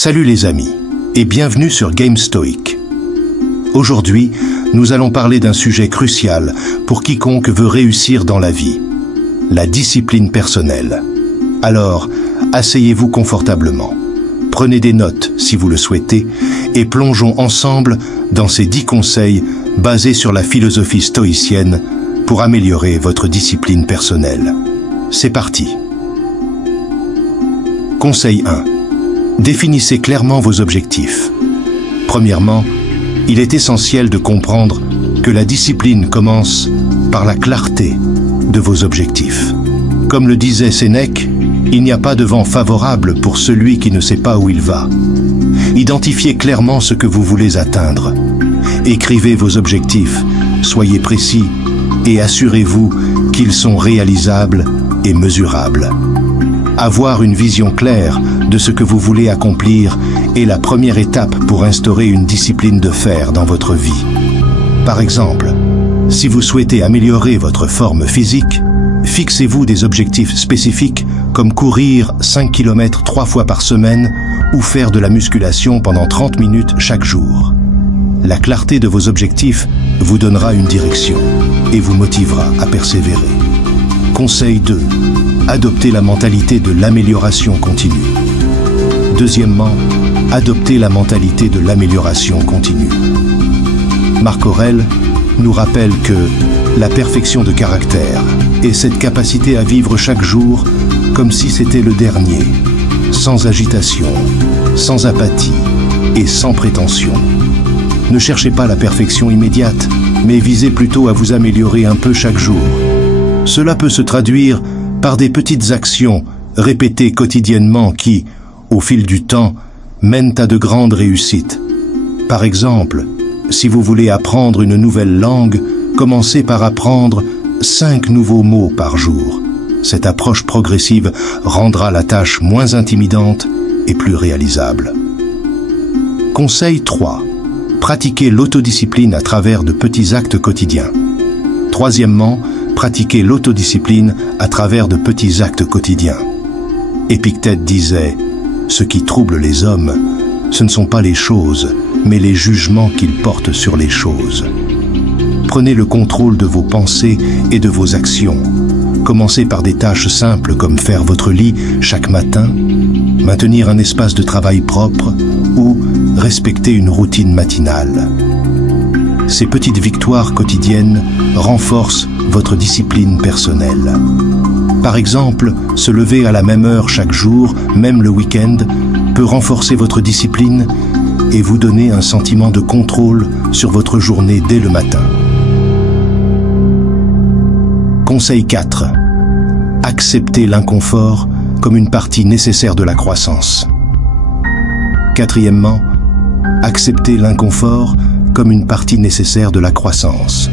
Salut les amis, et bienvenue sur Game Stoic. Aujourd'hui, nous allons parler d'un sujet crucial pour quiconque veut réussir dans la vie, la discipline personnelle. Alors, asseyez-vous confortablement, prenez des notes si vous le souhaitez, et plongeons ensemble dans ces 10 conseils basés sur la philosophie stoïcienne pour améliorer votre discipline personnelle. C'est parti. Conseil 1. Définissez clairement vos objectifs. Premièrement, il est essentiel de comprendre que la discipline commence par la clarté de vos objectifs. Comme le disait Sénèque, il n'y a pas de vent favorable pour celui qui ne sait pas où il va. Identifiez clairement ce que vous voulez atteindre. Écrivez vos objectifs, soyez précis et assurez-vous qu'ils sont réalisables et mesurables. Avoir une vision claire de ce que vous voulez accomplir est la première étape pour instaurer une discipline de fer dans votre vie. Par exemple, si vous souhaitez améliorer votre forme physique, fixez-vous des objectifs spécifiques comme courir 5 km 3 fois par semaine ou faire de la musculation pendant 30 minutes chaque jour. La clarté de vos objectifs vous donnera une direction et vous motivera à persévérer. Conseil 2. Adoptez la mentalité de l'amélioration continue. Deuxièmement, adoptez la mentalité de l'amélioration continue. Marc Aurèle nous rappelle que la perfection de caractère est cette capacité à vivre chaque jour comme si c'était le dernier, sans agitation, sans apathie et sans prétention. Ne cherchez pas la perfection immédiate, mais visez plutôt à vous améliorer un peu chaque jour. Cela peut se traduire par des petites actions répétées quotidiennement qui, au fil du temps, mènent à de grandes réussites. Par exemple, si vous voulez apprendre une nouvelle langue, commencez par apprendre 5 nouveaux mots par jour. Cette approche progressive rendra la tâche moins intimidante et plus réalisable. Conseil 3. Pratiquez l'autodiscipline à travers de petits actes quotidiens. Troisièmement, pratiquez l'autodiscipline à travers de petits actes quotidiens. Épictète disait « Ce qui trouble les hommes, ce ne sont pas les choses, mais les jugements qu'ils portent sur les choses. » Prenez le contrôle de vos pensées et de vos actions. Commencez par des tâches simples comme faire votre lit chaque matin, maintenir un espace de travail propre ou respecter une routine matinale. Ces petites victoires quotidiennes renforcent votre discipline personnelle. Par exemple, se lever à la même heure chaque jour, même le week-end, peut renforcer votre discipline et vous donner un sentiment de contrôle sur votre journée dès le matin. Conseil 4. Acceptez l'inconfort comme une partie nécessaire de la croissance. Quatrièmement, acceptez l'inconfort comme une partie nécessaire de la croissance.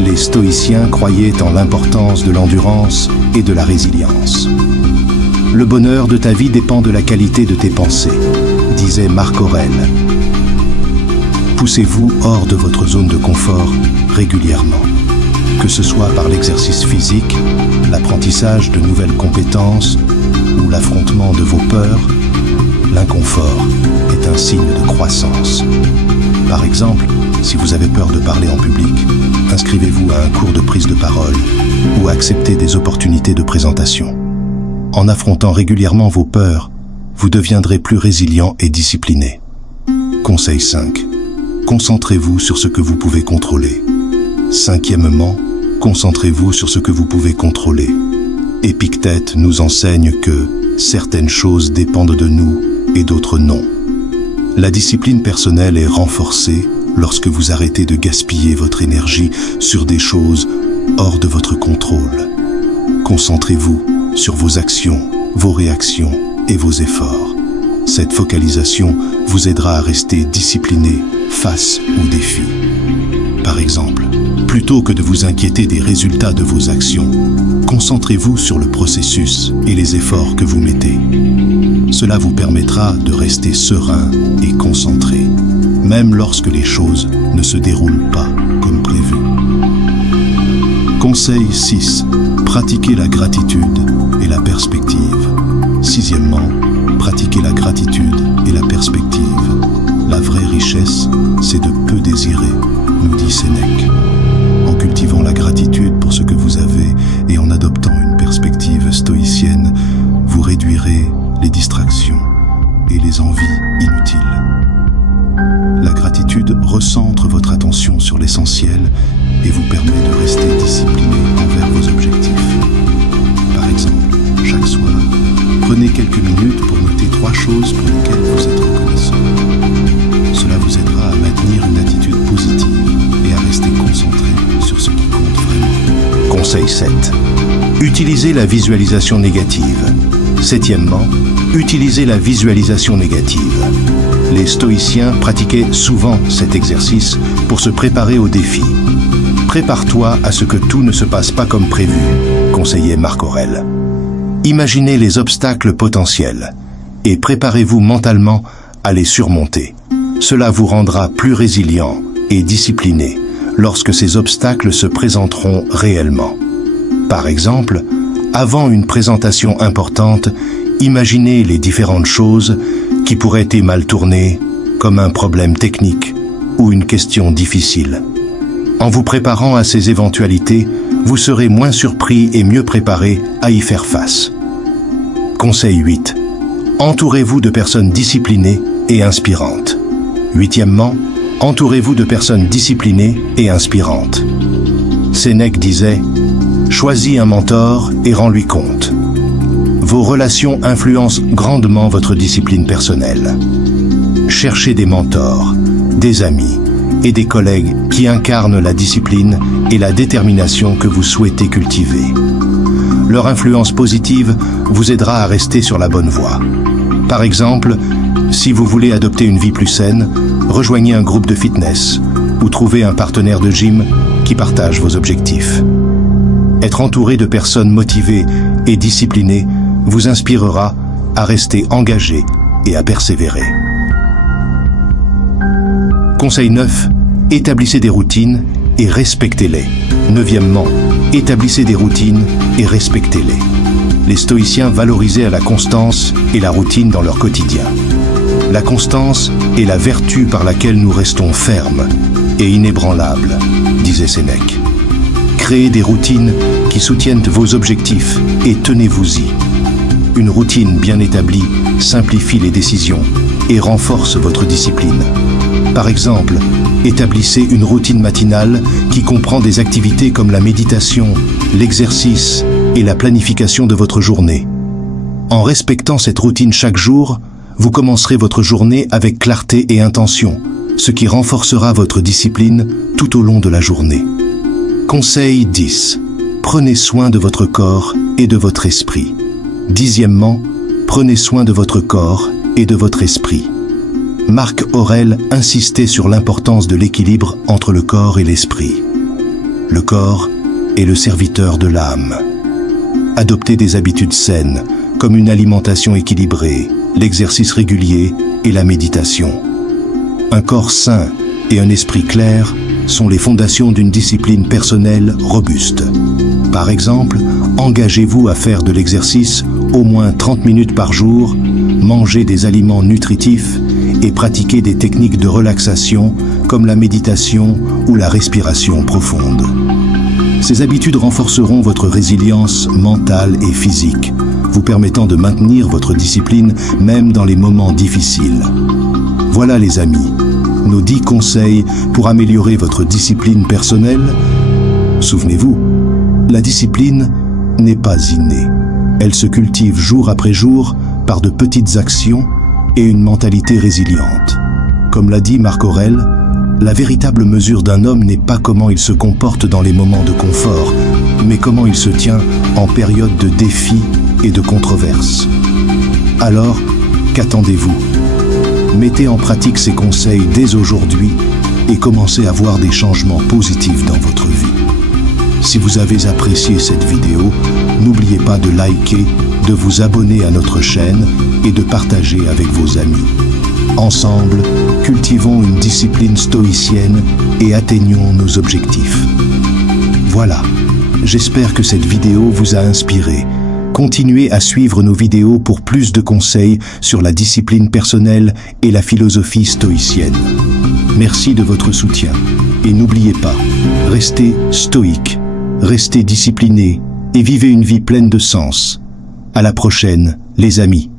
Les stoïciens croyaient en l'importance de l'endurance et de la résilience. Le bonheur de ta vie dépend de la qualité de tes pensées, disait Marc Aurèle. Poussez-vous hors de votre zone de confort régulièrement. Que ce soit par l'exercice physique, l'apprentissage de nouvelles compétences ou l'affrontement de vos peurs, l'inconfort est un signe de croissance. Par exemple, si vous avez peur de parler en public, inscrivez-vous à un cours de prise de parole ou acceptez des opportunités de présentation. En affrontant régulièrement vos peurs, vous deviendrez plus résilient et discipliné. Conseil 5. Concentrez-vous sur ce que vous pouvez contrôler. Cinquièmement, concentrez-vous sur ce que vous pouvez contrôler. Épictète nous enseigne que certaines choses dépendent de nous et d'autres non. La discipline personnelle est renforcée lorsque vous arrêtez de gaspiller votre énergie sur des choses hors de votre contrôle. Concentrez-vous sur vos actions, vos réactions et vos efforts. Cette focalisation vous aidera à rester discipliné face aux défis. Par exemple, plutôt que de vous inquiéter des résultats de vos actions, concentrez-vous sur le processus et les efforts que vous mettez. Cela vous permettra de rester serein et concentré, même lorsque les choses ne se déroulent pas comme prévu. Conseil 6. Pratiquez la gratitude et la perspective. Sixièmement, pratiquez la gratitude et la perspective. La vraie richesse, c'est de peu désirer, nous dit Sénèque. En cultivant la gratitude pour ce que vous avez et en adoptant une perspective stoïcienne, vous réduirez les distractions et les envies inutiles. La gratitude recentre votre attention sur l'essentiel et vous permet de rester discipliné envers vos objectifs. Par exemple, chaque soir, prenez quelques minutes pour noter 3 choses pour lesquelles vous êtes reconnaissant. Cela vous aidera à maintenir une attitude positive et à rester concentré sur ce qui compte vraiment. Conseil 7. Utilisez la visualisation négative. 7e, utilisez la visualisation négative. Les stoïciens pratiquaient souvent cet exercice pour se préparer aux défis. Prépare-toi à ce que tout ne se passe pas comme prévu, conseillait Marc Aurèle. Imaginez les obstacles potentiels et préparez-vous mentalement à les surmonter. Cela vous rendra plus résilient et discipliné lorsque ces obstacles se présenteront réellement. Par exemple, avant une présentation importante, imaginez les différentes choses qui pourraient être mal tournées, comme un problème technique ou une question difficile. En vous préparant à ces éventualités, vous serez moins surpris et mieux préparé à y faire face. Conseil 8. Entourez-vous de personnes disciplinées et inspirantes. 8e, entourez-vous de personnes disciplinées et inspirantes. Sénèque disait « Choisis un mentor et rends-lui compte ». Vos relations influencent grandement votre discipline personnelle. Cherchez des mentors, des amis et des collègues qui incarnent la discipline et la détermination que vous souhaitez cultiver. Leur influence positive vous aidera à rester sur la bonne voie. Par exemple, si vous voulez adopter une vie plus saine, rejoignez un groupe de fitness ou trouvez un partenaire de gym qui partage vos objectifs. Être entouré de personnes motivées et disciplinées vous inspirera à rester engagé et à persévérer. Conseil 9. Établissez des routines et respectez-les. 9e, établissez des routines et respectez-les. Les stoïciens valorisaient la constance et la routine dans leur quotidien. La constance est la vertu par laquelle nous restons fermes et inébranlables, disait Sénèque. Créez des routines qui soutiennent vos objectifs et tenez-vous-y. Une routine bien établie simplifie les décisions et renforce votre discipline. Par exemple, établissez une routine matinale qui comprend des activités comme la méditation, l'exercice et la planification de votre journée. En respectant cette routine chaque jour, vous commencerez votre journée avec clarté et intention, ce qui renforcera votre discipline tout au long de la journée. Conseil 10. Prenez soin de votre corps et de votre esprit. 10e, prenez soin de votre corps et de votre esprit. Marc Aurèle insistait sur l'importance de l'équilibre entre le corps et l'esprit. Le corps est le serviteur de l'âme. Adoptez des habitudes saines, comme une alimentation équilibrée, l'exercice régulier et la méditation. Un corps sain et un esprit clair sont les fondations d'une discipline personnelle robuste. Par exemple, engagez-vous à faire de l'exercice au moins 30 minutes par jour, manger des aliments nutritifs et pratiquer des techniques de relaxation comme la méditation ou la respiration profonde. Ces habitudes renforceront votre résilience mentale et physique, vous permettant de maintenir votre discipline même dans les moments difficiles. Voilà les amis, nos 10 conseils pour améliorer votre discipline personnelle. Souvenez-vous, la discipline n'est pas innée. Elle se cultive jour après jour par de petites actions et une mentalité résiliente. Comme l'a dit Marc Aurèle, la véritable mesure d'un homme n'est pas comment il se comporte dans les moments de confort, mais comment il se tient en période de défis et de controverses. Alors, qu'attendez-vous? Mettez en pratique ces conseils dès aujourd'hui et commencez à voir des changements positifs dans votre vie. Si vous avez apprécié cette vidéo, n'oubliez pas de liker, de vous abonner à notre chaîne et de partager avec vos amis. Ensemble, cultivons une discipline stoïcienne et atteignons nos objectifs. Voilà, j'espère que cette vidéo vous a inspiré. continuez à suivre nos vidéos pour plus de conseils sur la discipline personnelle et la philosophie stoïcienne. Merci de votre soutien. Et n'oubliez pas, restez stoïque, restez discipliné et vivez une vie pleine de sens. À la prochaine, les amis.